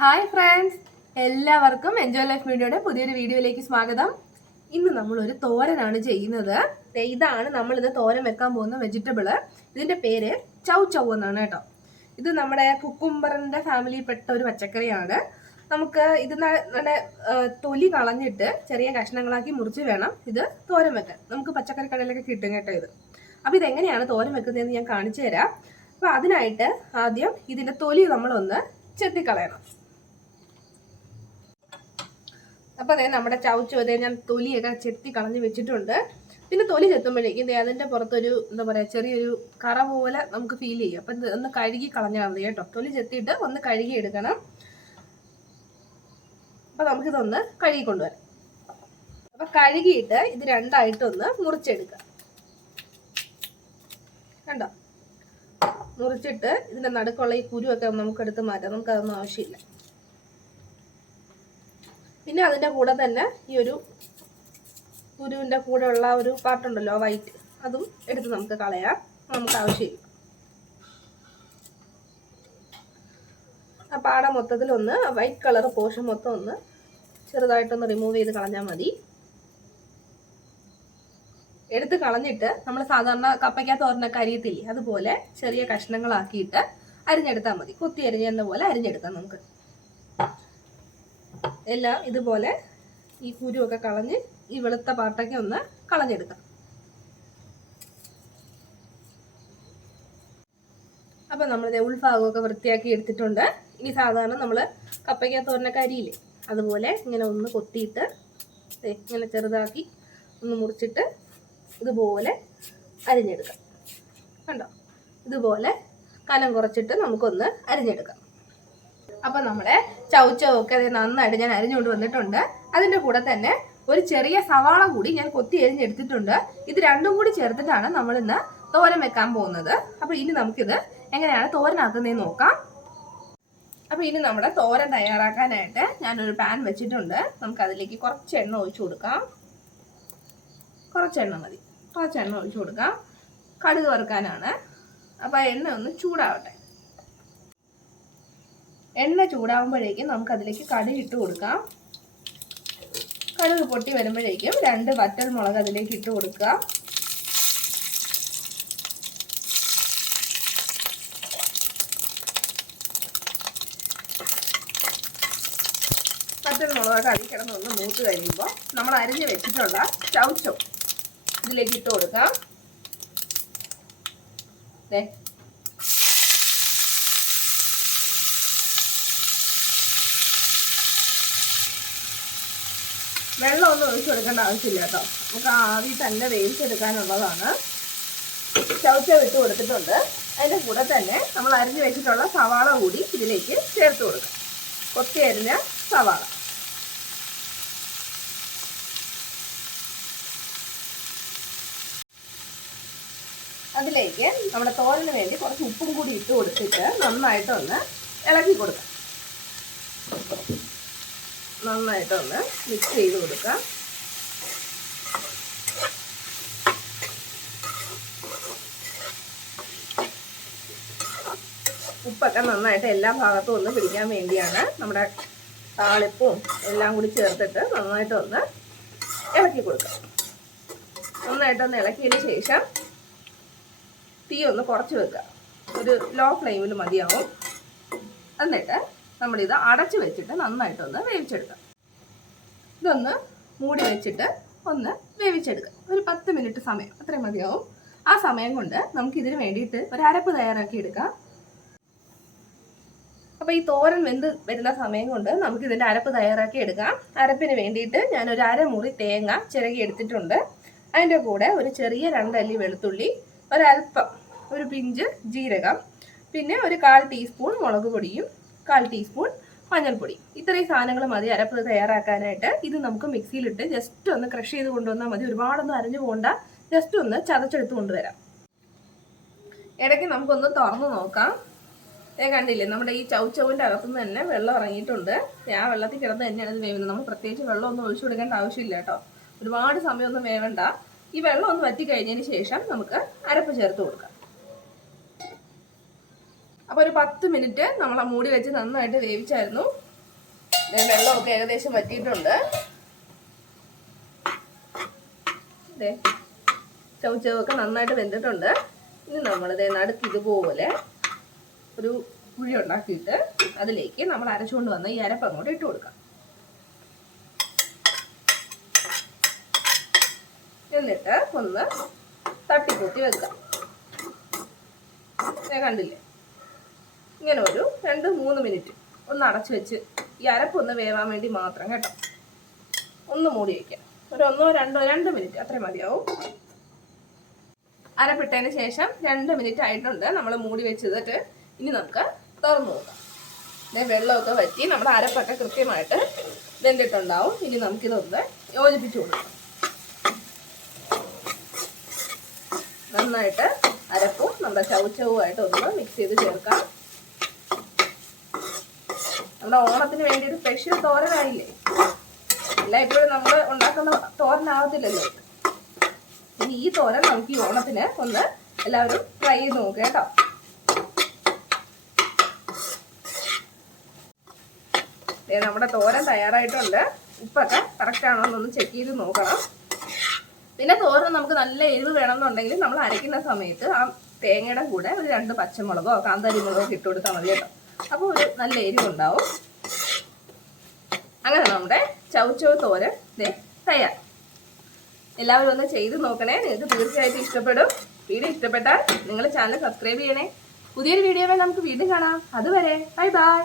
Hi friends, എല്ലാവർക്കും enjoy life മീഡിയയുടെ പുതിയൊരു വീഡിയോയിലേക്ക് സ്വാഗതം. ഇന്ന് നമ്മളൊരു തോരനാണ് ചെയ്യുന്നത്. ഇതാണ് നമ്മളിന്ന് തോരൻ വെക്കാൻ പോകുന്ന വെജിറ്റബിള്. ഇതിൻ്റെ പേര് ചൗ ചൗ എന്നാണ് കേട്ടോ. ഇത് നമ്മുടെ കുക്കുംബറിൻ്റെ ഫാമിലിയിൽപ്പെട്ട ഒരു പച്ചക്കറിയാണ്. നമുക്ക് ഇത് നല്ല തൊലി കളഞ്ഞിട്ട് ചെറിയ കഷ്ണങ്ങളാക്കി മുറിച്ച് വേണം ഇത് തോരൻ വെക്കാൻ. നമുക്ക് പച്ചക്കറി കടയിലൊക്കെ കിട്ടും കേട്ടോ ഇത്. അപ്പോൾ ഇതെങ്ങനെയാണ് തോരൻ വെക്കുന്നതെന്ന് ഞാൻ കാണിച്ചു തരാം. അപ്പോൾ അതിനായിട്ട് ആദ്യം ഇതിൻ്റെ തൊലി നമ്മളൊന്ന് ചെത്തിക്കളയണം. അപ്പോൾ അതെ, നമ്മുടെ ചവച്ചു അതേ ഞാൻ തൊലിയൊക്കെ ചെത്തി കളഞ്ഞ് വെച്ചിട്ടുണ്ട്. പിന്നെ തൊലി ചെത്തുമ്പോഴേക്കും അതിൻ്റെ പുറത്തൊരു എന്താ പറയുക, ചെറിയൊരു കറ പോലെ നമുക്ക് ഫീൽ ചെയ്യും. അപ്പം ഇത് ഒന്ന് കഴുകി കളഞ്ഞാൽ മതി കേട്ടോ. തൊലി ചെത്തിയിട്ട് ഒന്ന് കഴുകി എടുക്കണം. അപ്പം നമുക്കിതൊന്ന് കഴുകി കൊണ്ടുവരാം. അപ്പം കഴുകിയിട്ട് ഇത് രണ്ടായിട്ടൊന്ന് മുറിച്ചെടുക്കാം. കണ്ടോ, മുറിച്ചിട്ട് ഇതിൻ്റെ നടുക്കുള്ള ഈ കുരുവൊക്കെ നമുക്കെടുത്ത് മാറ്റാം. നമുക്കതൊന്നും ആവശ്യമില്ല. പിന്നെ അതിൻ്റെ കൂടെ തന്നെ ഈ ഒരു കുരുവിൻ്റെ കൂടെ ഉള്ള ഒരു പാർട്ടുണ്ടല്ലോ, വൈറ്റ്, അതും എടുത്ത് നമുക്ക് കളയാം. നമുക്ക് ആവശ്യമില്ല. ആ പാട മൊത്തത്തിലൊന്ന് വൈറ്റ് കളർ പോർഷൻ മൊത്തം ഒന്ന് ചെറുതായിട്ടൊന്ന് റിമൂവ് ചെയ്ത് കളഞ്ഞാൽ മതി. എടുത്ത് കളഞ്ഞിട്ട് നമ്മൾ സാധാരണ കപ്പയ്ക്ക തോരനൊക്കെ അരിയത്തില്ലേ, അതുപോലെ ചെറിയ കഷ്ണങ്ങളാക്കിയിട്ട് അരിഞ്ഞെടുത്താൽ മതി. കുത്തി അരിഞ്ഞെന്ന പോലെ അരിഞ്ഞെടുക്കാം നമുക്ക്. എല്ലാം ഇതുപോലെ ഈ കുരുവൊക്കെ കളഞ്ഞ് ഈ വെളുത്ത പാട്ടൊക്കെ ഒന്ന് കളഞ്ഞെടുക്കാം. അപ്പം നമ്മളിത് ഉൾഭാഗമൊക്കെ വൃത്തിയാക്കി എടുത്തിട്ടുണ്ട്. ഇനി സാധാരണ നമ്മൾ കപ്പയ്ക്ക തോരനൊക്കെ അരിയില്ലേ, അതുപോലെ ഇങ്ങനെ ഒന്ന് കൊത്തിയിട്ട് ഇങ്ങനെ ചെറുതാക്കി ഒന്ന് മുറിച്ചിട്ട് ഇതുപോലെ അരിഞ്ഞെടുക്കാം. കണ്ടോ, ഇതുപോലെ കനം കുറച്ചിട്ട് നമുക്കൊന്ന് അരിഞ്ഞെടുക്കാം. അപ്പം നമ്മുടെ ചൗച്ചവൊക്കെ നന്നായിട്ട് ഞാൻ അരിഞ്ഞുകൊണ്ട് വന്നിട്ടുണ്ട്. അതിൻ്റെ കൂടെ തന്നെ ഒരു ചെറിയ സവാള കൂടി ഞാൻ കൊത്തി അരിഞ്ഞെടുത്തിട്ടുണ്ട്. ഇത് രണ്ടും കൂടി ചേർത്തിട്ടാണ് നമ്മളിന്ന് തോരൻ വെക്കാൻ പോകുന്നത്. അപ്പോൾ ഇനി നമുക്കിത് എങ്ങനെയാണ് തോരനാക്കുന്നതെന്ന് നോക്കാം. അപ്പോൾ ഇനി നമ്മുടെ തോരൻ തയ്യാറാക്കാനായിട്ട് ഞാനൊരു പാൻ വെച്ചിട്ടുണ്ട്. നമുക്കതിലേക്ക് കുറച്ച് എണ്ണ ഒഴിച്ചു കൊടുക്കാം. കുറച്ച് എണ്ണ മതി. കുറച്ച് എണ്ണ ഒഴിച്ചു കൊടുക്കാം. കടുക് വറുക്കാനാണ്. അപ്പോൾ എണ്ണ ഒന്ന് ചൂടാവട്ടെ. എണ്ണ ചൂടാകുമ്പോഴേക്കും നമുക്കതിലേക്ക് കടുക് ഇട്ട് കൊടുക്കാം. കടുക് പൊട്ടി വരുമ്പോഴേക്കും 2 വറ്റൽ മുളക് അതിലേക്ക് ഇട്ട് കൊടുക്കുക. വറ്റൽ മുളകൊക്കെ അടി കിടന്നൊന്ന് മൂത്ത് കഴിയുമ്പോൾ നമ്മൾ അരിഞ്ഞ് വെച്ചിട്ടുള്ള ചൗച്ചൗ ഇതിലേക്ക് ഇട്ട് കൊടുക്കാം. വെള്ളമൊന്നും ഒഴിച്ചു കൊടുക്കേണ്ട ആവശ്യമില്ല കേട്ടോ. നമുക്ക് ആവി തന്നെ വേവിച്ചെടുക്കാനുള്ളതാണ്. ചവച്ച ഇട്ട് കൊടുത്തിട്ടുണ്ട്. അതിൻ്റെ കൂടെ തന്നെ നമ്മൾ അരിഞ്ഞു വെച്ചിട്ടുള്ള സവാള കൂടി ഇതിലേക്ക് ചേർത്ത് കൊടുക്കാം. കൊത്തി അരിഞ്ഞ സവാള. അതിലേക്ക് നമ്മുടെ തോരന് വേണ്ടി കുറച്ച് ഉപ്പും കൂടി ഇട്ട് കൊടുത്തിട്ട് നന്നായിട്ടൊന്ന് ഇളക്കി കൊടുക്കാം. നന്നായിട്ടൊന്ന് മിക്സ് ചെയ്ത് കൊടുക്കാം. ഉപ്പൊക്കെ നന്നായിട്ട് എല്ലാ ഭാഗത്തും ഒന്ന് പിടിക്കാൻ വേണ്ടിയാണ്. നമ്മുടെ താളിപ്പും എല്ലാം കൂടി ചേർത്തിട്ട് നന്നായിട്ടൊന്ന് ഇളക്കി കൊടുക്കാം. നന്നായിട്ടൊന്ന് ഇളക്കിയതിന് ശേഷം തീ ഒന്ന് കുറച്ച് വെക്കുക. ഒരു ലോ ഫ്ലെയിമിൽ മതിയാവും. എന്നിട്ട് നമ്മളിത് അടച്ചു വെച്ചിട്ട് നന്നായിട്ടൊന്ന് വേവിച്ചെടുക്കാം. ഇതൊന്ന് മൂടി വെച്ചിട്ട് ഒന്ന് വേവിച്ചെടുക്കാം. ഒരു 10 മിനിറ്റ് സമയം, അത്രയും മതിയാവും. ആ സമയം കൊണ്ട് നമുക്കിതിന് വേണ്ടിയിട്ട് ഒരു അരപ്പ് തയ്യാറാക്കി എടുക്കാം. അപ്പോൾ ഈ തോരൻ വെന്ത് വരുന്ന സമയം കൊണ്ട് നമുക്കിതിൻ്റെ അരപ്പ് തയ്യാറാക്കി എടുക്കാം. അരപ്പിന് വേണ്ടിയിട്ട് ഞാനൊരു അരമുറി തേങ്ങ ചിരകി എടുത്തിട്ടുണ്ട്. അതിൻ്റെ കൂടെ ഒരു ചെറിയ 2 അല്ലി വെളുത്തുള്ളി, ഒരൽപ്പം ഒരു പിഞ്ച് ജീരകം, പിന്നെ ഒരു 1/4 ടീസ്പൂൺ മുളക് പൊടിയും 1/4 ടീസ്പൂൺ മഞ്ഞൾപ്പൊടി. ഇത്രയും സാധനങ്ങൾ മതി അരപ്പ് തയ്യാറാക്കാനായിട്ട്. ഇത് നമുക്ക് മിക്സിയിലിട്ട് ജസ്റ്റ് ഒന്ന് ക്രഷ് ചെയ്ത് കൊണ്ടുവന്നാൽ മതി. ഒരുപാടൊന്നും അരഞ്ഞു പോകണ്ട. ജസ്റ്റ് ഒന്ന് ചതച്ചെടുത്ത് കൊണ്ടുവരാം. ഇടയ്ക്ക് നമുക്കൊന്ന് തുറന്ന് നോക്കാം. കണ്ടില്ലേ, നമ്മുടെ ഈ ചൗച്ചൗവിൻ്റെ അകത്തുനിന്ന് തന്നെ വെള്ളം ഇറങ്ങിയിട്ടുണ്ട്. ആ വെള്ളത്തിൽ കിടന്ന് തന്നെയാണ് ഇത് വേവുന്നത്. നമ്മൾ പ്രത്യേകിച്ച് വെള്ളമൊന്നും ഒഴിച്ചു കൊടുക്കേണ്ട ആവശ്യമില്ല കേട്ടോ. ഒരുപാട് സമയമൊന്നും വേവണ്ട. ഈ വെള്ളം ഒന്ന് വറ്റി കഴിഞ്ഞതിന് ശേഷം നമുക്ക് അരപ്പ് ചേർത്ത് കൊടുക്കാം. അപ്പോൾ ഒരു 10 മിനിറ്റ് നമ്മൾ മൂടി വെച്ച് നന്നായിട്ട് വേവിച്ചായിരുന്നു. വെള്ളമൊക്കെ ഏകദേശം വറ്റിയിട്ടുണ്ട്. ചവച്ചവൊക്കെ നന്നായിട്ട് വെന്തിട്ടുണ്ട്. ഇനി നമ്മളിത് നടുക്ക് ഇതുപോലെ ഒരു കുഴി ഉണ്ടാക്കിയിട്ട് അതിലേക്ക് നമ്മൾ അരച്ചുകൊണ്ട് വന്ന ഈ അരപ്പ് അങ്ങോട്ട് ഇട്ട് കൊടുക്കാം. എന്നിട്ട് ഒന്ന് തട്ടിപ്പൊത്തി വെക്കാം. കണ്ടില്ലേ, ഇങ്ങനെ ഒരു 2-3 മിനിറ്റ് ഒന്ന് അടച്ചു വെച്ച് ഈ അരപ്പൊന്ന് വേവാൻ വേണ്ടി മാത്രം കേട്ടോ. ഒന്ന് മൂടി വയ്ക്കാം. ഒരു 1-2 മിനിറ്റ് അത്രയും മതിയാവും. അരപ്പിട്ടതിന് ശേഷം 2 മിനിറ്റ് ആയിട്ടുണ്ട്. നമ്മൾ മൂടി വെച്ചിട്ട് ഇനി നമുക്ക് തുറന്നു നോക്കാം. വെള്ളമൊക്കെ വറ്റി നമ്മുടെ അരപ്പൊക്കെ കൃത്യമായിട്ട് വെന്തിട്ടുണ്ടാവും. ഇനി നമുക്കിതൊന്ന് യോജിപ്പിച്ചു കൊടുക്കാം. നന്നായിട്ട് അരപ്പും നമ്മുടെ ചവച്ചവുമായിട്ട് ഒന്ന് മിക്സ് ചെയ്ത് ചേർക്കാം. നമ്മുടെ ഓണത്തിന് വേണ്ടി ഒരു സ്പെഷ്യൽ തോരനായില്ലേ. എല്ലാം ഇപ്പോഴും നമ്മൾ ഉണ്ടാക്കുന്ന തോരനാവത്തില്ലല്ലോ. ഇനി ഈ തോരൻ നമുക്ക് ഈ ഓണത്തിന് ഒന്ന് എല്ലാവരും ട്രൈ ചെയ്ത് നോക്കുക കേട്ടോ. നമ്മുടെ തോരൻ തയ്യാറായിട്ടുണ്ട്. ഉപ്പൊക്കെ കറക്റ്റ് ആണോ എന്നൊന്ന് ചെക്ക് ചെയ്ത് നോക്കണം. പിന്നെ തോരൻ നമുക്ക് നല്ല എരിവ് വേണമെന്നുണ്ടെങ്കിൽ നമ്മൾ അരയ്ക്കുന്ന സമയത്ത് ആ തേങ്ങയുടെ കൂടെ ഒരു 2 പച്ചമുളകോ കാന്താരി മുളകോ ഇട്ട് കൊടുത്താൽ മതി കേട്ടോ. അപ്പോൾ ഒരു നല്ല എരിവുണ്ടാവും. അങ്ങനെ നമ്മുടെ ചവച്ചവ് തോരൻ തയ്യാർ. എല്ലാവരും ഒന്ന് ചെയ്ത് നോക്കണേ. നിങ്ങൾക്ക് തീർച്ചയായിട്ടും ഇഷ്ടപ്പെടും. വീഡിയോ ഇഷ്ടപ്പെട്ടാൽ നിങ്ങൾ ചാനൽ സബ്സ്ക്രൈബ് ചെയ്യണേ. പുതിയൊരു വീഡിയോയിൽ നമുക്ക് വീണ്ടും കാണാം. അതുവരെ ബൈ ബൈ.